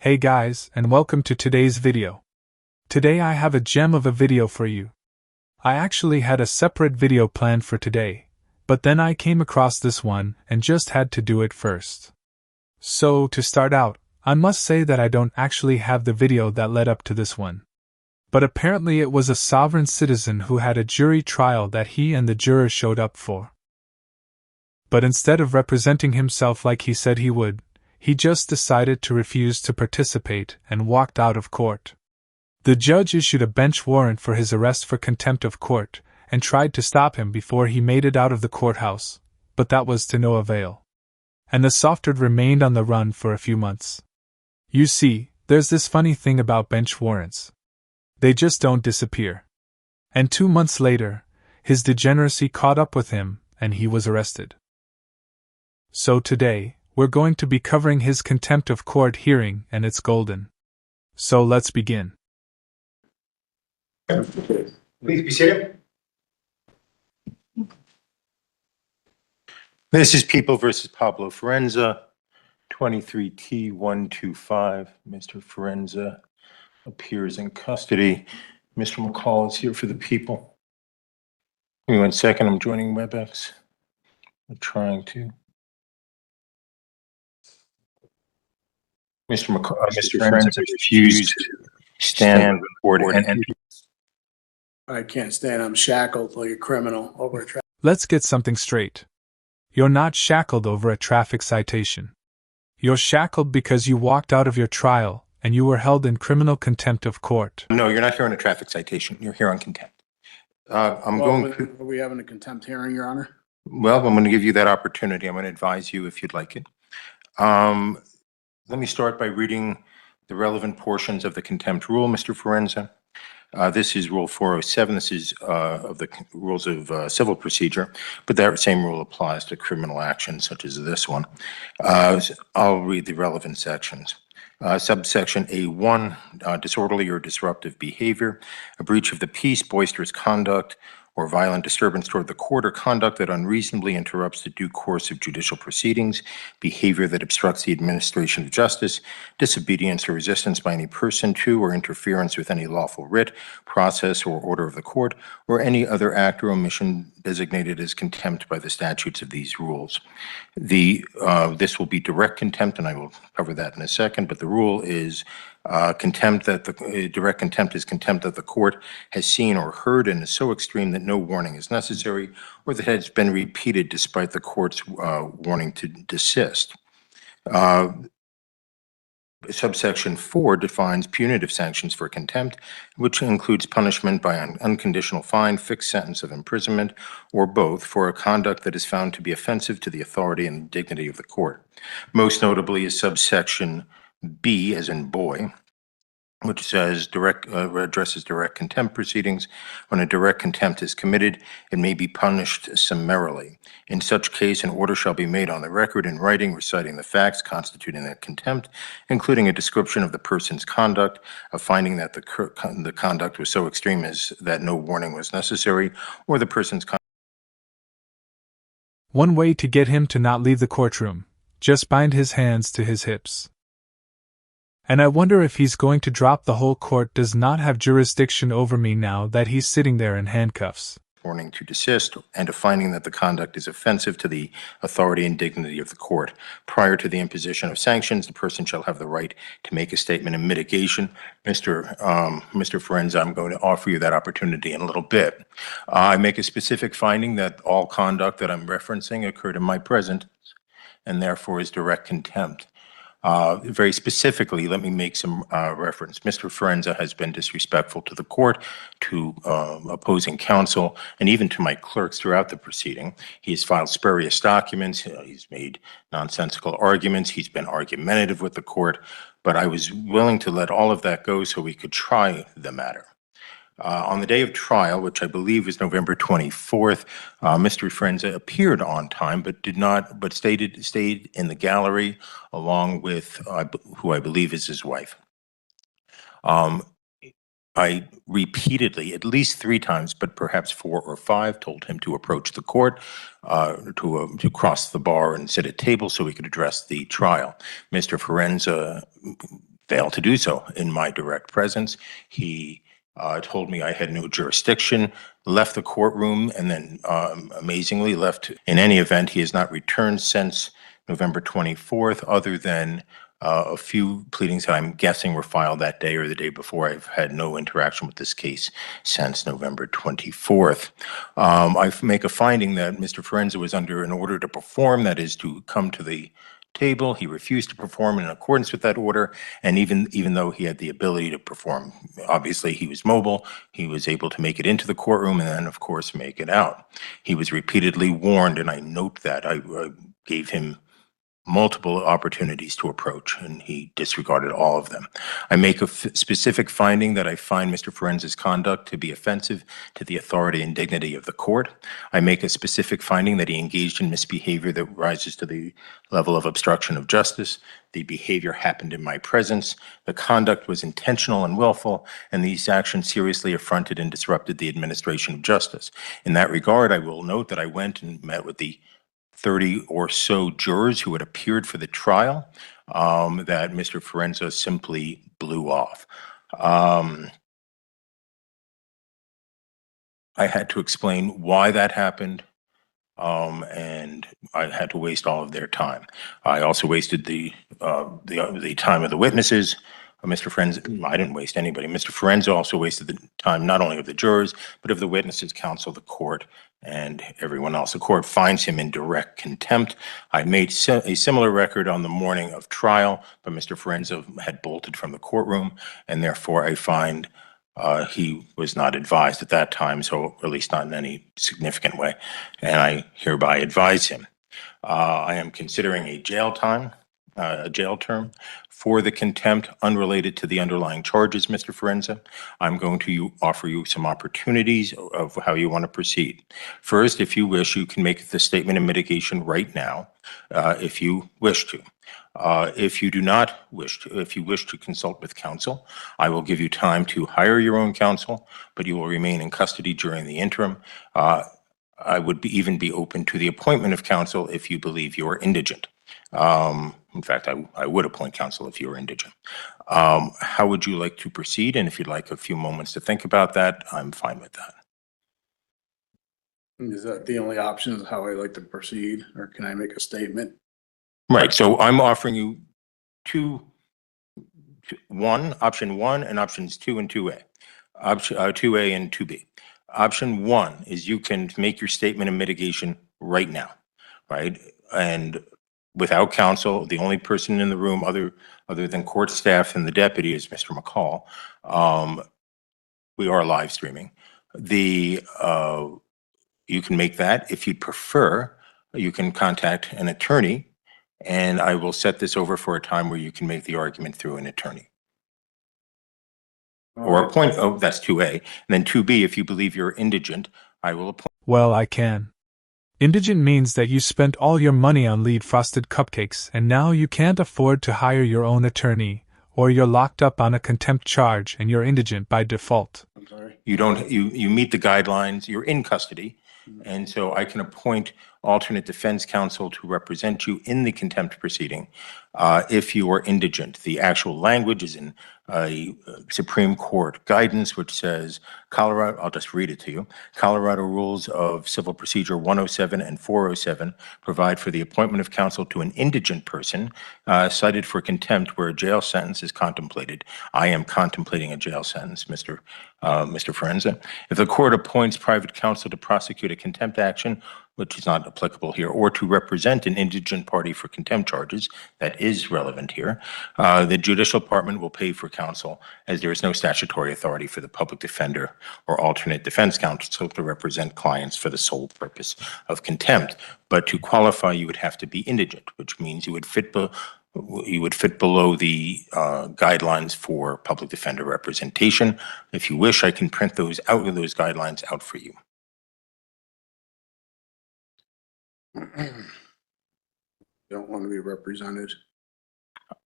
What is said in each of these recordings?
Hey guys, and welcome to today's video. Today I have a gem of a video for you. I actually had a separate video planned for today, but then I came across this one and just had to do it first. So, to start out, I must say that I don't actually have the video that led up to this one. But apparently it was a sovereign citizen who had a jury trial that he and the jurors showed up for. But instead of representing himself like he said he would, he just decided to refuse to participate and walked out of court. The judge issued a bench warrant for his arrest for contempt of court and tried to stop him before he made it out of the courthouse, but that was to no avail. And the softard remained on the run for a few months. You see, there's this funny thing about bench warrants. They just don't disappear. And 2 months later, his degeneracy caught up with him and he was arrested. So today, we're going to be covering his contempt of court hearing, and it's golden. So let's begin. Please be seated. This is People versus Pablo Forenza, 23T125. Mr. Forenza appears in custody. Mr. McCall is here for the people. Give me 1 second, I'm joining WebEx. I'm trying to. Mr. Forenza refused to stand before the entry. I can't stand. I'm shackled like a criminal over a traffic. Let's get something straight. You're not shackled over a traffic citation. You're shackled because you walked out of your trial and you were held in criminal contempt of court. No, you're not here on a traffic citation. You're here on contempt. Are we having a contempt hearing, Your Honor? Well, I'm going to give you that opportunity. I'm going to advise you if you'd like it. Let me start by reading the relevant portions of the contempt rule, Mr. Forenza. This is Rule 407. This is of the rules of civil procedure, but that same rule applies to criminal actions such as this one. I'll read the relevant sections. Subsection A1, disorderly or disruptive behavior, a breach of the peace, boisterous conduct, or violent disturbance toward the court, or conduct that unreasonably interrupts the due course of judicial proceedings, behavior that obstructs the administration of justice, disobedience or resistance by any person to or interference with any lawful writ, process, or order of the court, or any other act or omission designated as contempt by the statutes of these rules. This will be direct contempt, and I will cover that in a second, but the rule is contempt that direct contempt is contempt that the court has seen or heard and is so extreme that no warning is necessary, or that has been repeated despite the court's warning to desist. Subsection 4 defines punitive sanctions for contempt, which includes punishment by an unconditional fine, fixed sentence of imprisonment, or both, for a conduct that is found to be offensive to the authority and dignity of the court. Most notably is subsection B, as in boy, which says addresses direct contempt proceedings. When a direct contempt is committed, it may be punished summarily. In such case, an order shall be made on the record in writing reciting the facts constituting that contempt, including a description of the person's conduct, a finding that the conduct was so extreme as that no warning was necessary, or the person's conduct. One way to get him to not leave the courtroom: just bind his hands to his hips. And I wonder if he's going to drop the whole court does not have jurisdiction over me now that he's sitting there in handcuffs. Warning to desist, and a finding that the conduct is offensive to the authority and dignity of the court. Prior to the imposition of sanctions, the person shall have the right to make a statement of mitigation. Mr. Forenza, I'm going to offer you that opportunity in a little bit. I make a specific finding that all conduct that I'm referencing occurred in my presence, and therefore is direct contempt. Very specifically, let me make some reference. Mr. Forenza has been disrespectful to the court, to opposing counsel, and even to my clerks throughout the proceeding. He has filed spurious documents. He's made nonsensical arguments. He's been argumentative with the court, but I was willing to let all of that go so we could try the matter. On the day of trial, which I believe is November 24th, Mr. Forenza appeared on time, but stayed in the gallery along with who I believe is his wife. I repeatedly, at least 3 times, but perhaps 4 or 5, told him to approach the court, to cross the bar and sit at table so we could address the trial. Mr. Forenza failed to do so in my direct presence. He told me I had no jurisdiction, left the courtroom, and then amazingly left. In any event, he has not returned since November 24th, other than a few pleadings that I'm guessing were filed that day or the day before. I've had no interaction with this case since November 24th. I make a finding that Mr. Forenza was under an order to perform, that is to come to the table. He refused to perform in accordance with that order, and even though he had the ability to perform, obviously he was mobile, he was able to make it into the courtroom and then, of course, make it out. He was repeatedly warned, and I note that. I gave him multiple opportunities to approach, and he disregarded all of them. I make a specific finding that I find Mr. Forenza's conduct to be offensive to the authority and dignity of the court. I make a specific finding that he engaged in misbehavior that rises to the level of obstruction of justice. The behavior happened in my presence. The conduct was intentional and willful, and these actions seriously affronted and disrupted the administration of justice. In that regard, I will note that I went and met with the 30 or so jurors who had appeared for the trial, that Mr. Forenza simply blew off. I had to explain why that happened, and I had to waste all of their time. I also wasted the time of the witnesses. Mr. Forenza, I didn't waste anybody. Mr. Forenza also wasted the time not only of the jurors, but of the witnesses, counsel, the court, and everyone else. The court finds him in direct contempt. I made a similar record on the morning of trial, but Mr. Forenza had bolted from the courtroom, and therefore I find he was not advised at that time, so at least not in any significant way, and I hereby advise him. I am considering a jail term for the contempt unrelated to the underlying charges, Mr. Forenza. I'm going to offer you some opportunities of how you want to proceed. First, if you wish, you can make the statement of mitigation right now, if you wish to. If you do not wish to, if you wish to consult with counsel, I will give you time to hire your own counsel, but you will remain in custody during the interim. I would even be open to the appointment of counsel if you believe you are indigent. In fact, I would appoint counsel if you were indigent. How would you like to proceed? And if you'd like a few moments to think about that, I'm fine with that. Is that the only option is how I like to proceed, or can I make a statement? Right. So I'm offering you option one and options 2 and 2A. Option 2A and 2B. Option 1 is you can make your statement of mitigation right now, right? And without counsel, the only person in the room other than court staff and the deputy is Mr. McCall. We are live streaming. You can make that. If you'd prefer, you can contact an attorney, and I will set this over for a time where you can make the argument through an attorney. Or appoint, that's 2A. And then 2B, if you believe you're indigent, I will appoint. Well, I can. Indigent means that you spent all your money on lead frosted cupcakes and now you can't afford to hire your own attorney, or you're locked up on a contempt charge and you're indigent by default. I'm sorry. You meet the guidelines, you're in custody, and so I can appoint alternate defense counsel to represent you in the contempt proceeding if you are indigent. The actual language is in a Supreme Court guidance which says, Colorado, I'll just read it to you. Colorado Rules of Civil Procedure 107 and 407 provide for the appointment of counsel to an indigent person cited for contempt where a jail sentence is contemplated. I am contemplating a jail sentence, Mr. Forenza. If the court appoints private counsel to prosecute a contempt action, which is not applicable here, or to represent an indigent party for contempt charges, that is relevant here, the judicial department will pay for counsel, as there is no statutory authority for the public defender or alternate defense counsel to represent clients for the sole purpose of contempt. But to qualify, you would have to be indigent, which means you would fit below the guidelines for public defender representation. If you wish, I can print those guidelines out for you. Don't want to be represented.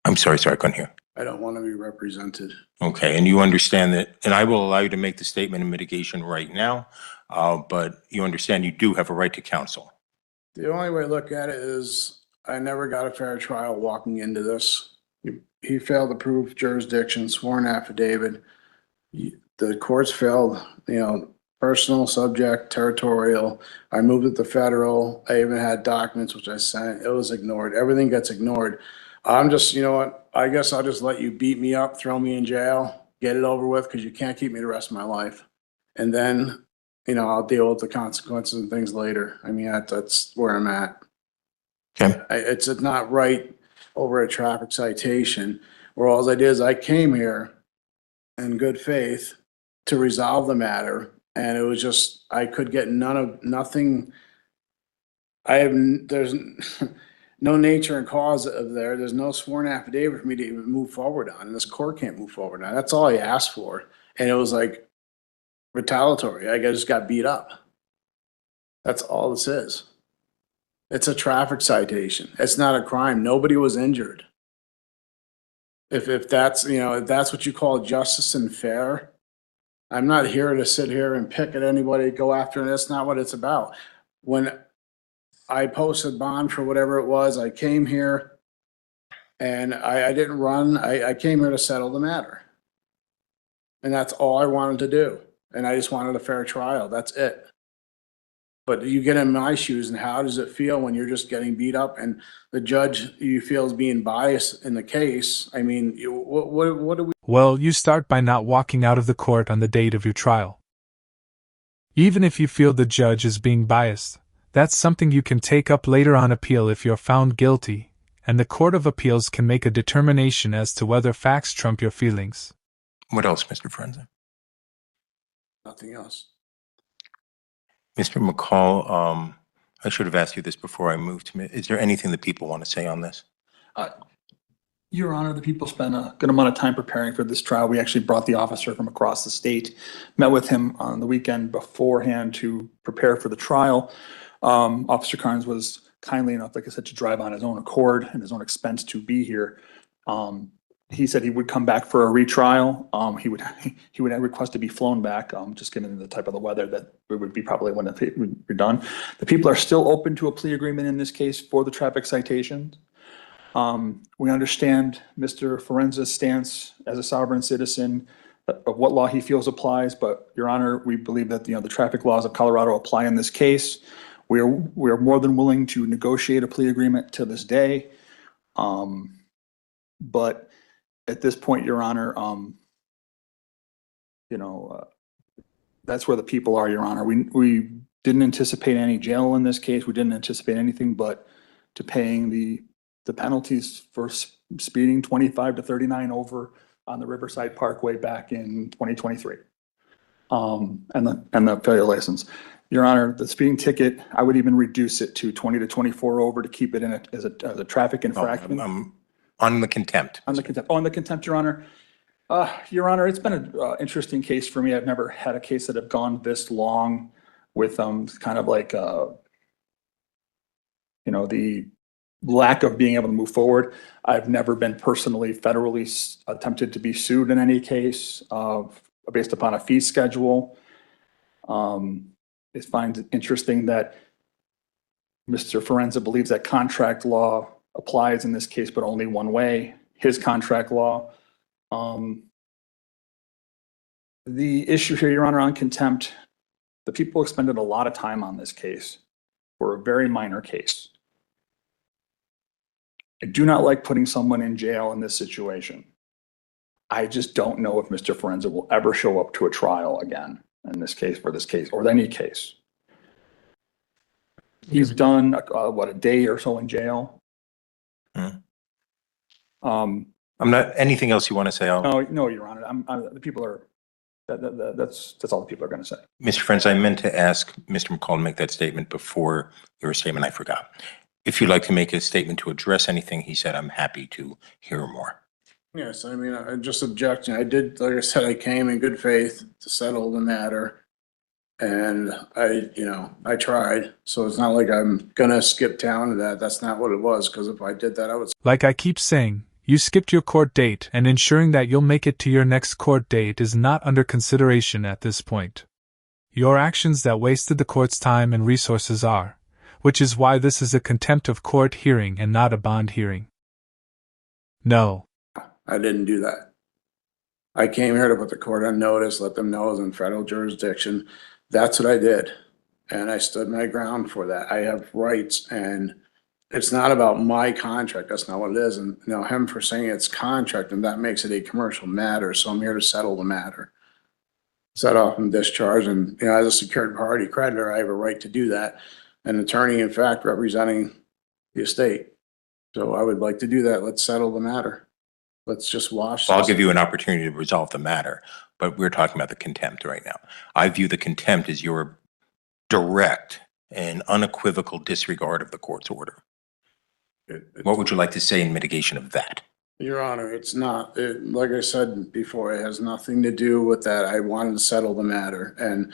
I'm sorry, I couldn't hear. I don't want to be represented. Okay, and you understand that, and I will allow you to make the statement of mitigation right now, but you understand you do have a right to counsel. The only way to look at it is I never got a fair trial walking into this. he failed to prove jurisdiction, sworn affidavit. The courts failed, personal, subject, territorial. I moved it to federal. I even had documents which I sent. It was ignored. Everything gets ignored. I'm just, you know what? I guess I'll just let you beat me up, throw me in jail, get it over with, because you can't keep me the rest of my life. And then, I'll deal with the consequences and things later. I mean, that's where I'm at. Okay. It's not right over a traffic citation, where all I did is I came here in good faith to resolve the matter, and it was just, I could get nothing. There's no nature and cause of there. There's no sworn affidavit for me to even move forward on, and this court can't move forward on. That's all I asked for. And it was like retaliatory. I just got beat up. That's all this is. It's a traffic citation. It's not a crime. Nobody was injured. If that's, if that's what you call justice and fair, I'm not here to sit here and pick at anybody, go after, and that's not what it's about. When I posted bond for whatever it was, I came here and I didn't run. I came here to settle the matter. And that's all I wanted to do. And I just wanted a fair trial. That's it. But you get in my shoes, and how does it feel when you're just getting beat up and the judge you feel is being biased in the case? I mean, what do we? Well, you start by not walking out of the court on the date of your trial. Even if you feel the judge is being biased, that's something you can take up later on appeal if you're found guilty, and the Court of Appeals can make a determination as to whether facts trump your feelings. What else, Mr. Forenza? Nothing else. Mr. McCall, I should have asked you this before I moved to is there anything that people want to say on this? Your Honor, the people spent a good amount of time preparing for this trial. We actually brought the officer from across the state, met with him on the weekend beforehand to prepare for the trial. Officer Carnes was kindly enough, like I said, to drive on his own accord and his own expense to be here. He said he would come back for a retrial. He would request to be flown back, just given the type of the weather that it would be probably when it would be done. The people are still open to a plea agreement in this case for the traffic citations. We understand Mr. Forenza's stance as a sovereign citizen of what law he feels applies, but Your Honor, we believe that the traffic laws of Colorado apply in this case. We are more than willing to negotiate a plea agreement to this day. But at this point, Your Honor, that's where the people are, Your Honor. We didn't anticipate any jail in this case. We didn't anticipate anything but to paying the penalties for speeding 25 to 39 over on the Riverside Parkway back in 2023. And the failure license. Your Honor, the speeding ticket, I would even reduce it to 20 to 24 over to keep it in it as a traffic infraction. On the contempt. On the contempt. Oh, on the contempt, Your Honor. Your Honor, it's been an interesting case for me. I've never had a case that have gone this long with kind of like the lack of being able to move forward. I've never been personally federally attempted to be sued in any case based upon a fee schedule. I find it interesting that Mr. Forenza believes that contract law applies in this case, but only one way, his contract law. The issue here, Your Honor, on contempt, the people expended a lot of time on this case for a very minor case. I do not like putting someone in jail in this situation. I just don't know if Mr. Forenza will ever show up to a trial again in this case, for this case, or any case. He's done, a day or so in jail. I'm not, anything else you want to say? No, Your Honor, the people are, that's all the people are going to say. Mr. Forenza, I meant to ask Mr. McCall to make that statement before your statement. I forgot. If you'd like to make a statement to address anything he said, I'm happy to hear more. Yes, I mean, I just objecting. I did, like I said, I came in good faith to settle the matter. And I tried. So it's not like I'm gonna skip town to that. That's not what it was. Because if I did that, I would. Like I keep saying, you skipped your court date, and ensuring that you'll make it to your next court date is not under consideration at this point. Your actions that wasted the court's time and resources are, which is why this is a contempt of court hearing and not a bond hearing. No. I didn't do that. I came here to put the court on notice, let them know I was in federal jurisdiction. That's what I did. And I stood my ground for that. I have rights, and it's not about my contract. That's not what it is. And, you know, him for saying it's contract, and that makes it a commercial matter. So I'm here to settle the matter. Set off and discharge. And, you know, as a secured party creditor, I have a right to do that. An attorney, in fact, representing the estate. So I would like to do that. Let's settle the matter. Let's just wash I'll this. give you an opportunity to resolve the matter, but we're talking about the contempt right now. I view the contempt as your direct and unequivocal disregard of the court's order. What would you like to say in mitigation of that? Your Honor, it's not, like I said before, it has nothing to do with that. I wanted to settle the matter, and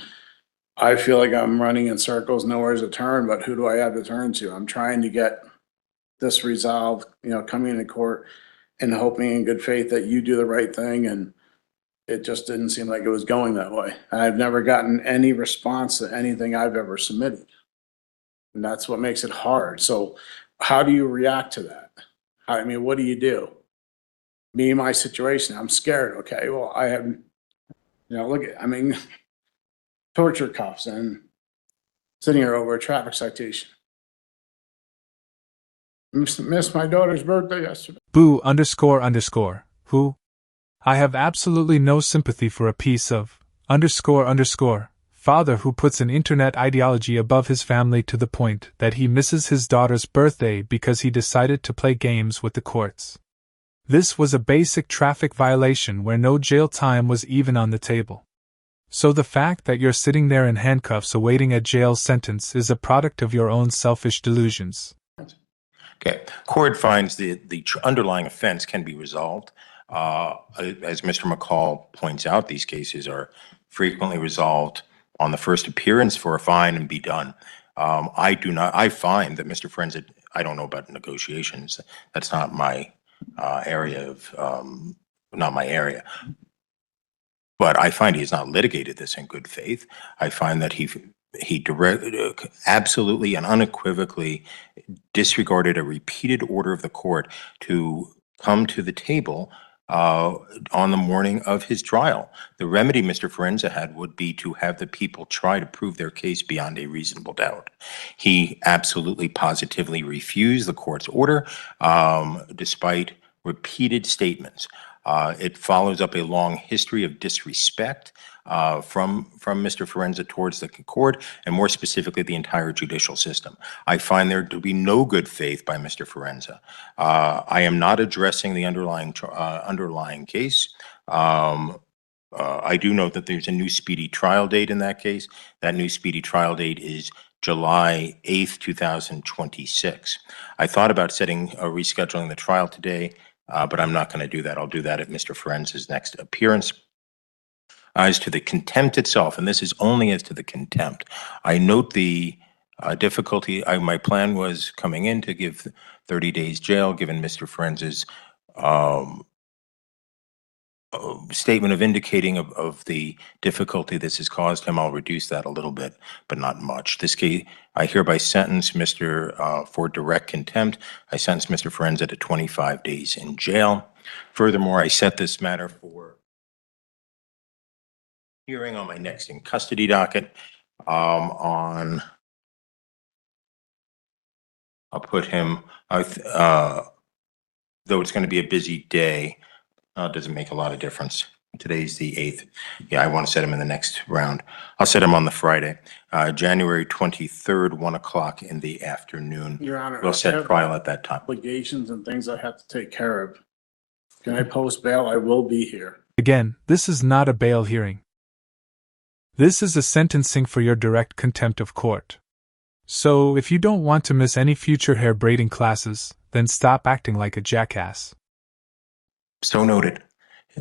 I feel like I'm running in circles, nowhere to turn, but who do I have to turn to? I'm trying to get this resolved, you know, coming into court and hoping in good faith that you do the right thing, and it just didn't seem like it was going that way. I've never gotten any response to anything I've ever submitted. And that's what makes it hard. So how do you react to that? I mean, what do you do? Me, my situation, I'm scared. Okay, well, I have, you know, look at, I mean, torture cuffs and sitting here over a traffic citation. Missed my daughter's birthday yesterday. Boo __. Who? I have absolutely no sympathy for a piece of __ father who puts an internet ideology above his family to the point that he misses his daughter's birthday because he decided to play games with the courts. This was a basic traffic violation where no jail time was even on the table. So the fact that you're sitting there in handcuffs awaiting a jail sentence is a product of your own selfish delusions. Okay, court finds the underlying offense can be resolved. As Mr. McCall points out, these cases are frequently resolved on the first appearance for a fine and be done. I find that Mr. Forenza, I don't know about negotiations. That's not my area But I find he has not litigated this in good faith. I find that he absolutely and unequivocally disregarded a repeated order of the court to come to the table on the morning of his trial. The remedy Mr. Forenza had would be to have the people try to prove their case beyond a reasonable doubt. He absolutely positively refused the court's order, despite repeated statements. It follows up a long history of disrespect from Mr. Forenza towards the court, and more specifically, the entire judicial system. I find there to be no good faith by Mr. Forenza. I am not addressing the underlying case. I do note that there's a new speedy trial date in that case. That new speedy trial date is July 8th, 2026. I thought about rescheduling the trial today, but I'm not going to do that. I'll do that at Mr. Forenza's next appearance. As to the contempt itself, and this is only as to the contempt, I note the difficulty. My plan was coming in to give 30 days jail, given Mr. Forenza's statement of indicating of the difficulty this has caused him. I'll reduce that a little bit, but not much. This case, I hereby sentence Mr. For direct contempt. I sentence Mr. Forenza to 25 days in jail. Furthermore, I set this matter for hearing on my next in custody docket I'll put him, though it's going to be a busy day, it doesn't make a lot of difference. Today's the 8th. Yeah, I want to set him in the next round. I'll set him on the Friday, January 23rd, 1 o'clock in the afternoon. Your Honor, We'll I set have trial at that time. obligations and things I have to take care of. Can I post bail? I will be here. Again, this is not a bail hearing. This is a sentencing for your direct contempt of court. So, if you don't want to miss any future hair braiding classes, then stop acting like a jackass. So noted.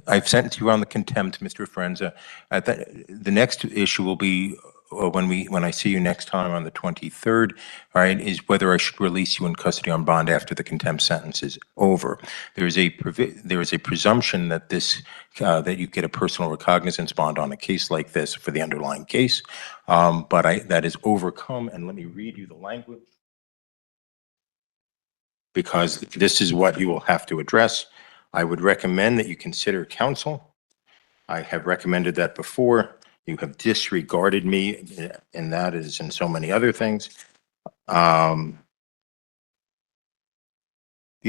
I've sentenced you on the contempt, Mr. Forenza. The next issue will be when I see you next time on the 23rd, all right, is whether I should release you in custody on bond after the contempt sentence is over. There is a presumption that that you get a personal recognizance bond on a case like this for the underlying case, but that is overcome. And let me read you the language, because this is what you will have to address. I would recommend that you consider counsel. I have recommended that before. You have disregarded me, and that is in so many other things. The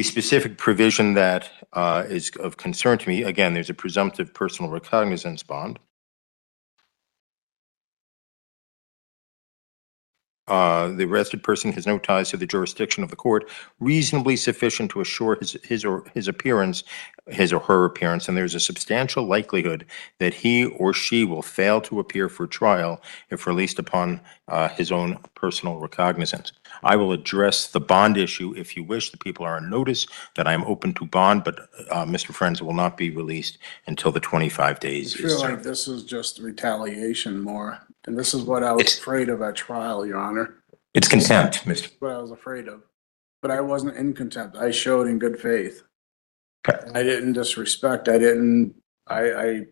specific provision that is of concern to me, again, there's a presumptive personal recognizance bond. The arrested person has no ties to the jurisdiction of the court, reasonably sufficient to assure his or her appearance, and there's a substantial likelihood that he or she will fail to appear for trial if released upon his own personal recognizance. I will address the bond issue if you wish. The people are on notice that I am open to bond, but Mr. Forenza will not be released until the 25 I days feel is like served. this is just retaliation more, and this is what I was afraid of at trial, Your Honor. It's contempt, Mr. What I was afraid of. But I wasn't in contempt. I showed in good faith. Okay. I didn't disrespect. I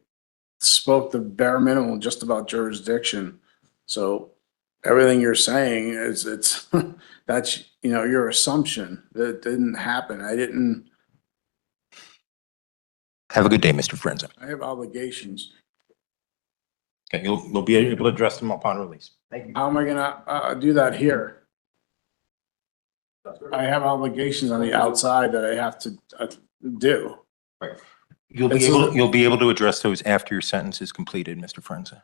spoke the bare minimum just about jurisdiction. So everything you're saying is, that's, your assumption that it didn't happen. Have a good day, Mr. Forenza. I have obligations. Okay, you'll be able to address them upon release. Thank you. How am I gonna, do that here? I have obligations on the outside that I have to do. You'll be able to address those after your sentence is completed, Mr. Forenza.